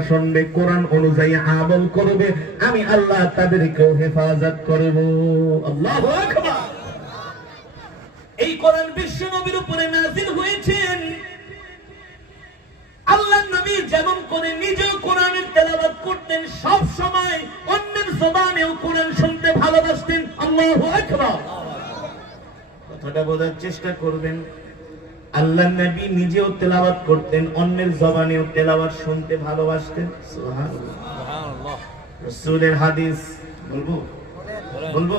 শুনবে, কোরআন অনুযায়ী আমল করবে, আমি আল্লাহ তাদেরকেও হেফাজত করব। আল্লাহু আকবার। এই কোরআন বিশ্ব নবীর উপরে নাযিল হয়েছেন। আল্লাহর নবী যেমন করে নিজেও কোরআনের তেলাওয়াত করতেন, সব সময় অন্যের জবানেও কোরআন শুনতে ভালোবাসতেন। আল্লাহু আকবার। কথাটা বোঝার চেষ্টা করবেন। আল্লাহর নবী নিজেও তেলাওয়াত করতেন, অন্যের জবানেও তেলাওয়াত শুনতে ভালোবাসতেন। সুবহানাল্লাহ। সুবহানাল্লাহ। রাসূলের হাদিস বলবো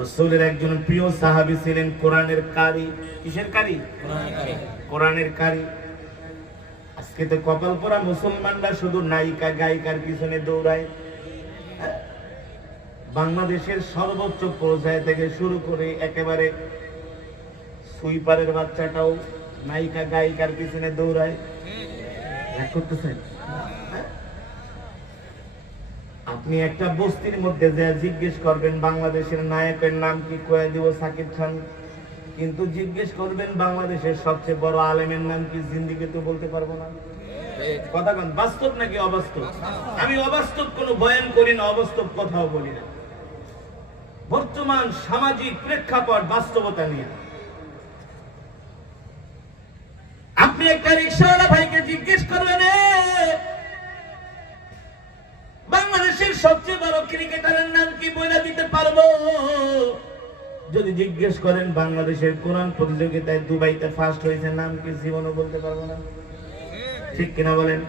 রাসূলের একজন প্রিয় সাহাবী ছিলেন কোরআনের কারি। কিসের কারি? কোরআনের কারি। আজকে তো কপাল পোড়া মুসলমানরা শুধু নায়িকা গায়িকার পিছনে দৌড়ায়। বাংলাদেশের সর্বোচ্চ পর্যায় থেকে শুরু করে একেবারে সুইপারের বাচ্চাটাও নায়িকা গায়িকার পিছনে দৌড়ায়। করতেছেন? আপনি একটা বস্তির মধ্যে যা জিজ্ঞেস করবেন বাংলাদেশের নায়কের নাম কি, কয়ে দিব সাকিব খান। কিন্তু জিজ্ঞেস করবেন বাংলাদেশের সবচেয়ে বড় আলেমের নাম কি, জিন্দিগি তো বলতে পারবো না। কথা কোন বাস্তব নাকি অবাস্তব? আমি অবাস্তব কোনো বয়ান করি না, অবাস্তব কথাও বলি না। বর্তমান সামাজিক প্রেক্ষাপট বাস্তবতা নিয়ে। আপনি একটা রিকশাওয়ালা ভাইকে জিজ্ঞেস করবেন বাংলাদেশের সবচেয়ে বড় ক্রিকেটারের নাম কি, বলে দিতে পারবো। যদি জিজ্ঞেস করেন বাংলাদেশের কোরআন প্রতিযোগিতায় দুবাইতে ফার্স্ট হয়েছে, নাম কি, জীবনও বলতে পারবো না। ঠিক কিনা বলেন?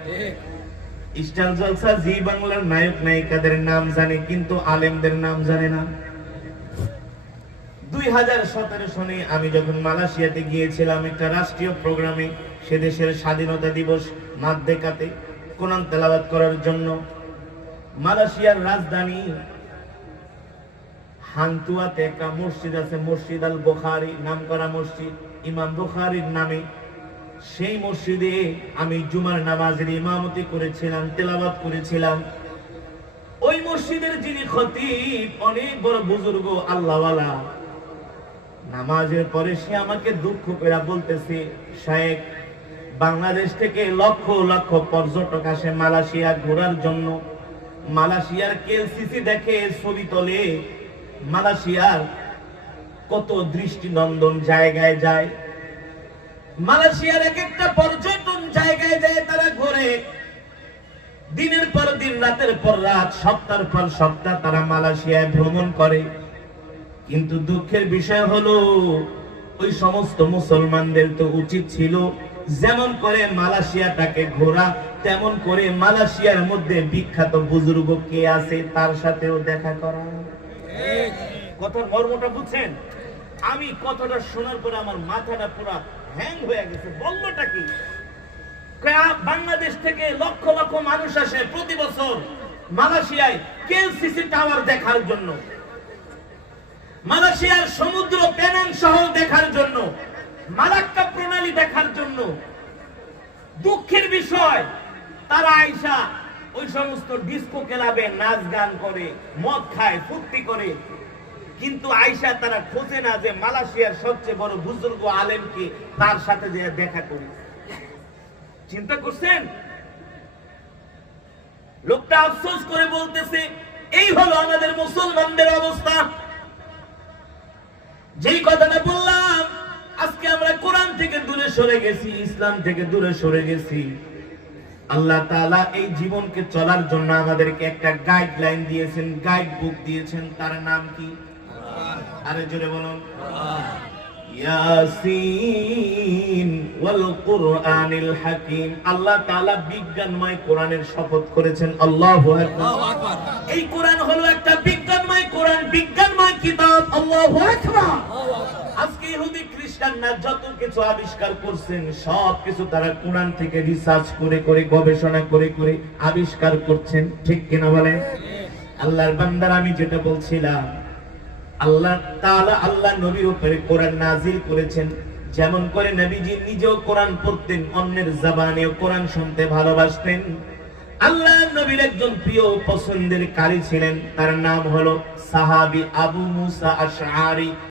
স্টার জলসা জি বাংলার নায়ক নায়িকাদের নাম জানে, কিন্তু আলেমদের নাম জানে না। 2017 সনে আমি যখন মালয়েশিয়াতে গিয়েছিলাম একটা রাষ্ট্রীয় প্রোগ্রামে, সে দেশের স্বাধীনতা দিবস মাদ্দেকাতে কোরআন তেলাওয়াত করার জন্য, মালয়েশিয়ার রাজধানী হান্তুয়াতে একটা মসজিদ আছে, মসজিদ আল বুখারী নাম করা মসজিদ, ইমাম বুখারীর নামে। সেই মসজিদে আমি জুমার নামাজের ইমামতি করেছিলাম, তেলাওয়াত করেছিলাম। ওই মসজিদের যিনি খতিব, অনেক বড় বুজুর্গ আল্লাহওয়ালা, নামাজের পরে সে আমাকে দুঃখ করে বলতেছে, শায়েখ, বাংলাদেশ থেকে লক্ষ লক্ষ পর্যটক আসে মালয়েশিয়া ঘোরার জন্য। মালয়েশিয়ার কেএলসিসি দেখে, ছবি তোলে, মালয়েশিয়ার কত দৃষ্টিনন্দন জায়গায় যায়। মালয়েশিয়ার এক একটা পর্যটন জায়গায় যায় তারা ঘোরে, দিনের পর দিন, রাতের পর রাত, সপ্তাহের পর সপ্তাহ তারা মালয়েশিয়ায় ভ্রমণ করে। কিন্তু দুঃখের বিষয় হলো, ওই সমস্ত মুসলমানদের তো উচিত ছিল যেমন করে মালয়েশিয়াটাকে ঘোরা, তেমন করে মালয়েশিয়ার মধ্যে বিখ্যাত বুজুর্গ কে আছে তার সাথেও দেখা করা। কথার মর্মটা বুঝছেন? আমি কথাটা শোনার পরে আমার মাথাটা পুরো হ্যাং হয়ে গেছে। বললোটা কি? বাংলাদেশ থেকে লক্ষ লক্ষ মানুষ আসে প্রতি বছর মালয়েশিয়ায় কেএলসিসি টাওয়ার দেখার জন্য, মালয়েশিয়ার সমুদ্র পেনাং শহর দেখার জন্য, মালাক্কা প্রণালী দেখার জন্য। দুঃখের বিষয়, তারা আইসা ওই সমস্ত ডিস্কো ক্লাবে নাচ গান করে, মদ খায়, ফুর্তি করে, কিন্তু আইসা তারা খোঁজে না যে মালয়েশিয়ার সবচেয়ে বড় বুজুর্গ আলেমকে, তার সাথে যে দেখা করি। চিন্তা করছেন? লোকটা আফসোস করে বলতেছে, এই হলো আমাদের মুসলমানদের অবস্থা। যেই কথাটা বললাম, আজকে আমরা কোরআন থেকে দূরে সরে গেছি, ইসলাম থেকে দূরে সরে গেছি। আল্লাহ তাআলা এই জীবনকে চলার জন্য আমাদেরকে একটা গাইডলাইন দিয়েছেন, গাইড বুক দিয়েছেন। তার নাম কি? আরে জোরে বলুন। ইয়াসিন ওয়াল কুরআনিল হাকিম। আল্লাহ তাআলা বিজ্ঞানময় কোরআনের শপথ করেছেন। আল্লাহু আকবার। এই কোরআন হলো একটা বিজ্ঞানময় কোরআন, বিজ্ঞানময় কিতাব। আল্লাহু আকবার। আজকে ইহুদি খ্রিস্টানরা যত কিছু আবিষ্কার করছেন, সব কিছু তারা কোরআন থেকে রিসার্চ করে করে, গবেষণা করে করে আবিষ্কার করছেন। ঠিক কিনা বলেন? আল্লাহর বান্দারা, আমি যেটা বলছিলাম, আল্লাহ তাআলা আল্লাহ নবীর উপরে কোরআন নাযিল করেছেন। যেমন করে নবীজি নিজেও কোরআন পড়তেন, অন্যের জবানেও কোরআন শুনতে ভালোবাসতেন। আল্লাহ নবীর একজন প্রিয় পছন্দের কারি ছিলেন, তার নাম হলো সাহাবী আবু মুসা আশআরী।